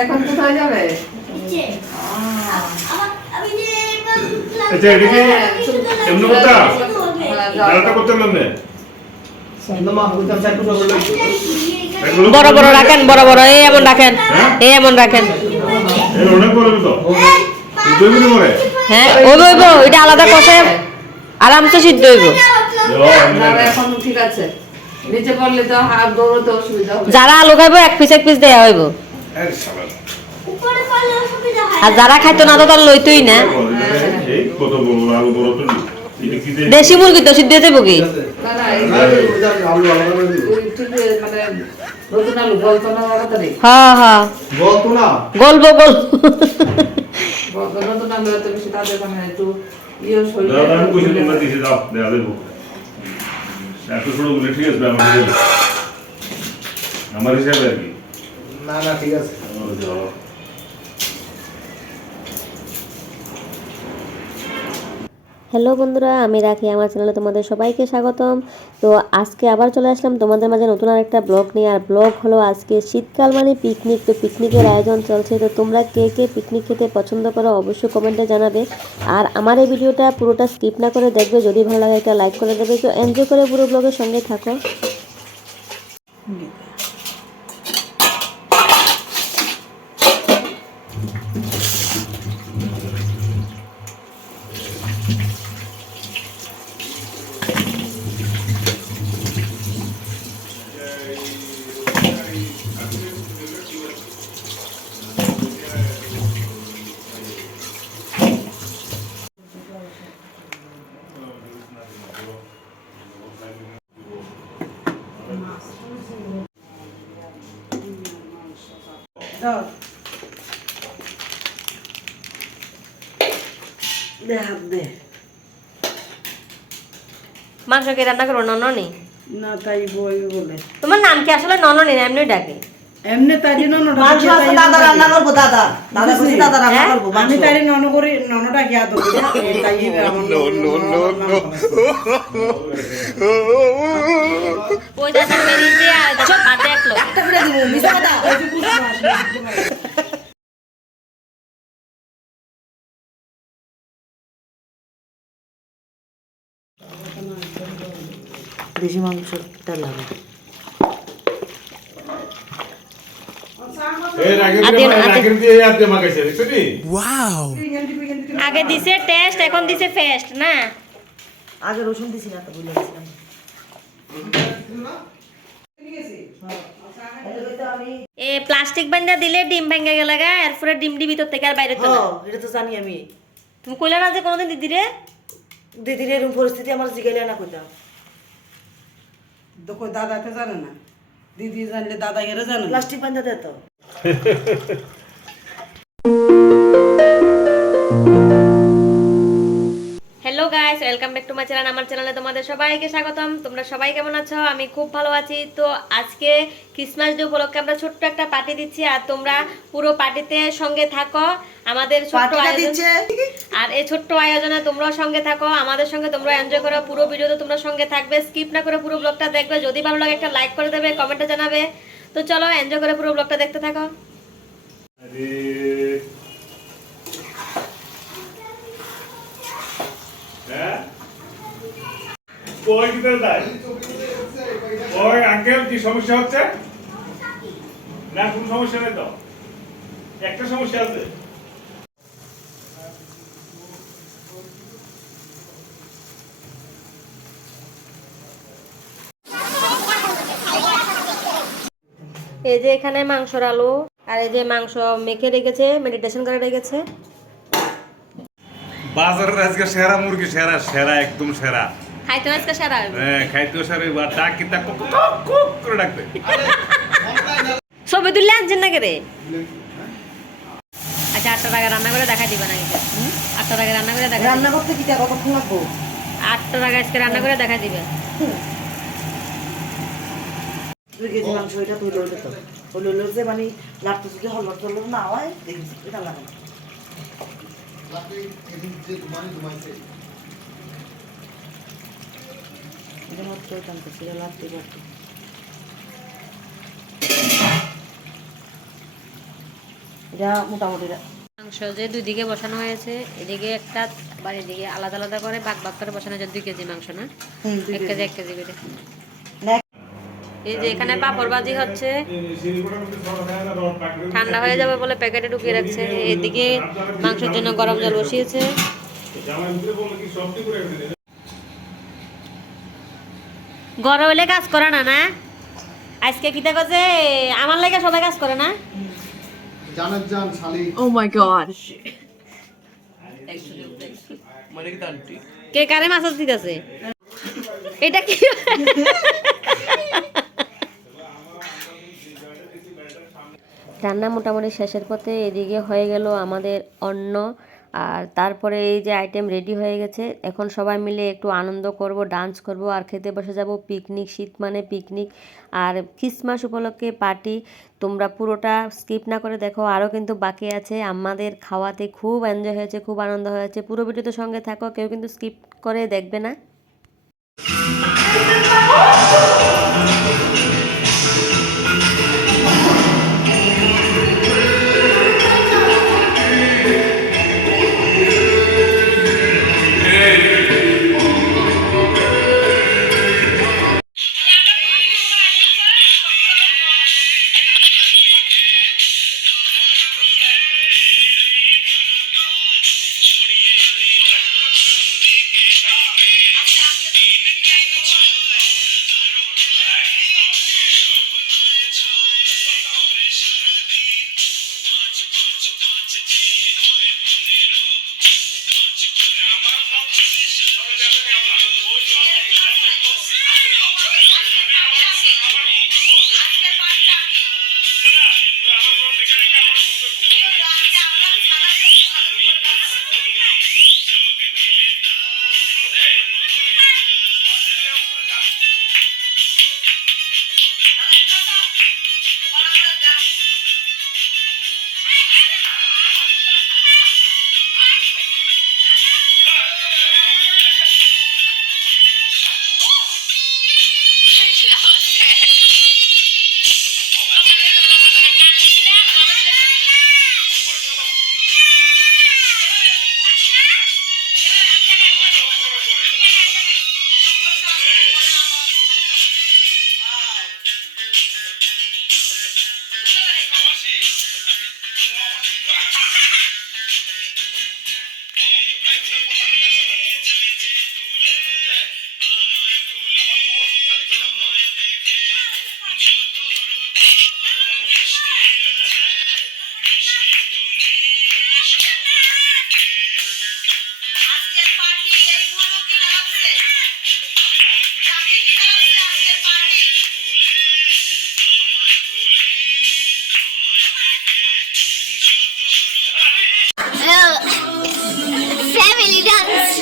এখন কোথায় যাবে? আচ্ছা এদিকে এমনি কথা দাঁড়াটা করতে পারবে বড় বড় রাখেন, বড় বড় এই এমন রাখেন, এই এমন রাখেন। এই অনেক বড় তো দুই মিনিট পরে হ্যাঁ ওই হইব, এটা আলাদা কষে আরামসে সিদ্ধ হইব। এখন ঠিক আছে, নিচে পড়লে তো হাত দৌড়তে অসুবিধা হবে। যারা আলু খাইবো এক পিস দেয়া হইব, আর যারা খাইতো না তো তার লইতোই না। কত বড় আলু বড় তো দেশি মুরগি তো সিদ্ধ হতে বকি। হ্যাঁ হ্যাঁ গল্প আমার হিসাবে আর কি না না ঠিক আছে। হ্যালো বন্ধুরা, আমি রাখি, আমার চ্যানেলে তোমাদের সবাইকে স্বাগতম। তো আজকে আবার চলে আসলাম তোমাদের মাঝে নতুন আরেকটা ব্লগ নিয়ে। আর ব্লগ হলো আজকে শীতকাল মানে পিকনিক, তো পিকনিকের আয়োজন চলছে। তো তোমরা কে কে পিকনিক খেতে পছন্দ করো অবশ্যই কমেন্টে জানাবে। আর আমার এই ভিডিওটা পুরোটা স্কিপ না করে দেখবে, যদি ভালো লাগে একটা লাইক করে দেবে। তো এনজয় করে পুরো ব্লগের সঙ্গে থাকো। মাংস কে রান্না করবো? নননি না, তাই বই বলে। তোমার নাম কি আসলে? নননি না, এমনি ডাকে। এমনি তাই ননটা মাংস আছে, দাদা রান্না করবো, দাদা বলছি দাদা রান্না করবো। আমি তাই নন করি, ননটা কি আদর করি তাই ওই দাদা বেরিয়ে দিয়ে চুপ হাতে একলো একটা করে দিব মিছা কথা। দেশি মাংসটা লাগে। আগে দিছে টেস্ট, এখন দিছে ফেস্ট না। আগে রসুন দিছি না তো ভুলে গেছিলাম। এ প্লাস্টিক বান্ধা দিলে ডিম ভেঙে গেলে গা, এরপরে ডিমডি ভিতর থেকে আর বাইরে তো না। এটা তো জানি আমি। তুমি কইলা না যে কোনোদিন দিদিরে? দিদির এরকম পরিস্থিতি আমার জিগাইলে না কইতাম। দেখো দাদা তো জানে না, দিদি জানলে দাদা এরা জানে। প্লাস্টিক বান্ধা দে তো। Hello guys, welcome back to my channel. আমার চ্যানেলে তোমাদের সবাইকে স্বাগতম। তোমরা সবাই কেমন আছো? আমি খুব ভালো আছি। তো আজকে ক্রিসমাস ডে উপলক্ষে আমরা ছোট্ট একটা পার্টি দিচ্ছি, আর তোমরা পুরো পার্টিতে সঙ্গে থাকো। আমাদের ছোট্ট আয়োজন, আর এই ছোট্ট আয়োজনে তোমরাও সঙ্গে থাকো, আমাদের সঙ্গে তোমরা এনজয় করো। পুরো ভিডিওতে তোমরা সঙ্গে থাকবে, স্কিপ না করে পুরো ব্লগটা দেখবে। যদি ভালো লাগে একটা লাইক করে দেবে, কমেন্টে জানাবে। তো চলো এনজয় করে পুরো ব্লগটা দেখতে থাকো। আঙ্কেল কি সমস্যা হচ্ছে? না কোন সমস্যা নেই তো, একটা সমস্যা আছে। এই যে এখানে মাংসর আলু, আর এই যে মাংস মেখে রেখেছে, মেডিটেশন করে রেখেছে। বাজারের আজকে সেরা মুরগি, সেরা সেরা একদম সেরা। খাইতে আজকে সারা হ্যাঁ খাইতে সারা, বা ডাক কিতা কুক কুক করে ডাকবে। সবে তুললে আনছেন না রে? আচ্ছা 8টা টাকা রান্না করে দেখা দিবা না? 8টা টাকা রান্না করে দেখা, রান্না করতে কি কতক্ষণ লাগবো? 8টা টাকা আজকে রান্না করে দেখা দিবে। 2 কেজি মাংস, এটা তুই লইতে তো হলো হলো যে মানে লাট্টু যদি হলর টলর না হয় দেখছি এটা লাগে না এটা মাত্র টানতেছি এটা লাট্টু লাট্টু এটা মোটামুটি মাংস যে দুই দিকে বসানো হয়েছে, এদিকে একটা আবার এদিকে আলাদা আলাদা করে ভাগ ভাগ করে বসানো হয়েছে। 2 কেজি মাংস না, 1 কেজি 1 কেজি করে। এই যে এখানে পাপড় ভাজি হচ্ছে, ঠান্ডা হয়ে যাবে বলে প্যাকেটে ঢুকিয়ে রাখছে। এদিকে মাংসের জন্য গরম জল বসিয়েছে। গরম হলে কাজ করে না না আজকে কি দেখো যে আমার লাগে সবাই কাজ করে না। জানার জান শালি Oh my god. কে কারে মাসাজ দিতেছে এটা কি? রান্না মোটামুটি শেষের পথে। এদিকে হয়ে গেল আমাদের অন্ন, আর তারপরে এই যে আইটেম রেডি হয়ে গেছে। এখন সবাই মিলে একটু আনন্দ করব, ডান্স করব আর খেতে বসে যাব। পিকনিক, শীত মানে পিকনিক আর ক্রিসমাস উপলক্ষে পার্টি। তোমরা পুরোটা স্কিপ না করে দেখো, আরও কিন্তু বাকি আছে। আমাদের খাওয়াতে খুব এনজয় হয়েছে, খুব আনন্দ হয়েছে। পুরো ভিডিওতে সঙ্গে থাকো, কেউ কিন্তু স্কিপ করে দেখবে না। Family dance.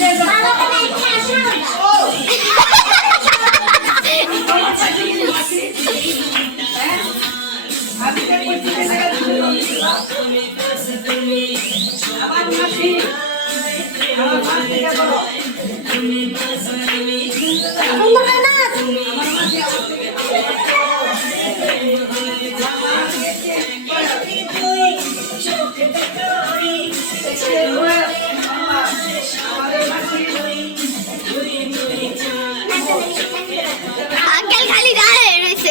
Uncle খালি দাঁড়ায় রয়েছে।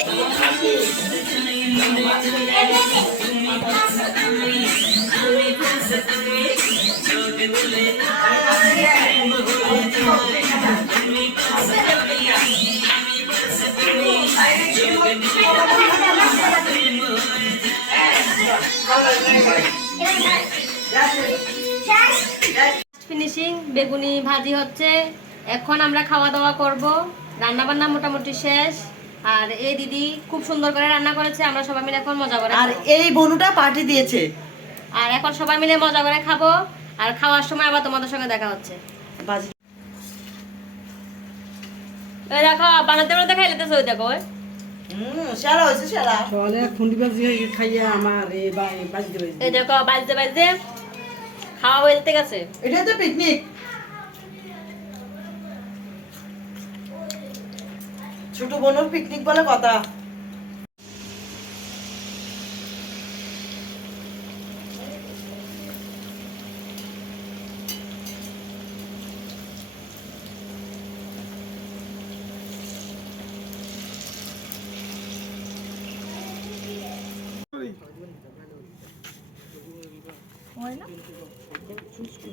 ফিনিশিং বেগুনি ভাজি হচ্ছে। এখন আমরা খাওয়া দাওয়া করব। রান্না বান্না মোটামুটি শেষ। আর এই দিদি খুব সুন্দর করে রান্না করেছে, আমরা সবাই মিলে এখন মজা করে আর খাবো। এই বনুটা পার্টি দিয়েছে আর এখন সবাই মিলে মজা করে খাবো। আর খাওয়ার সময় আবার তোমাদের সঙ্গে দেখা হচ্ছে। বাজি এই দেখো বানাতে বানাতে খাইলেতেছে, ওই দেখো সেরা হয়েছে সেরা। চলে খুন্ডি বাজি খাইয়া আমার বাজতে বাজতে এই দেখো বাজতে বাজতে খাওয়া হয়ে যেতে গেছে। এটাই তো পিকনিক। ছোট বোনের পিকনিক বলে কথা।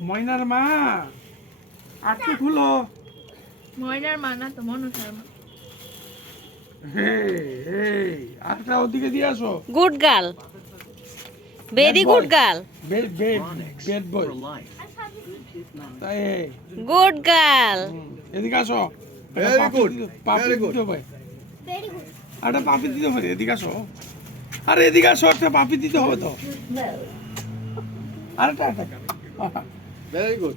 ময়নার মা আটটু খুলো। ময়নার মা না তো মনসার মা। আটটা ওদিকে দিয়ে আসো। Good girl, very good girl, bad boy তাই গুড গার্ল। এদিকে আসো। Very good, পাপি very good. দিতে হবে। একটা পাপি দিতে হবে, এদিকে আসো। আরে এদিকে আসো, একটা পাপি দিতে হবে তো। আরেকটা ভেরি গুড।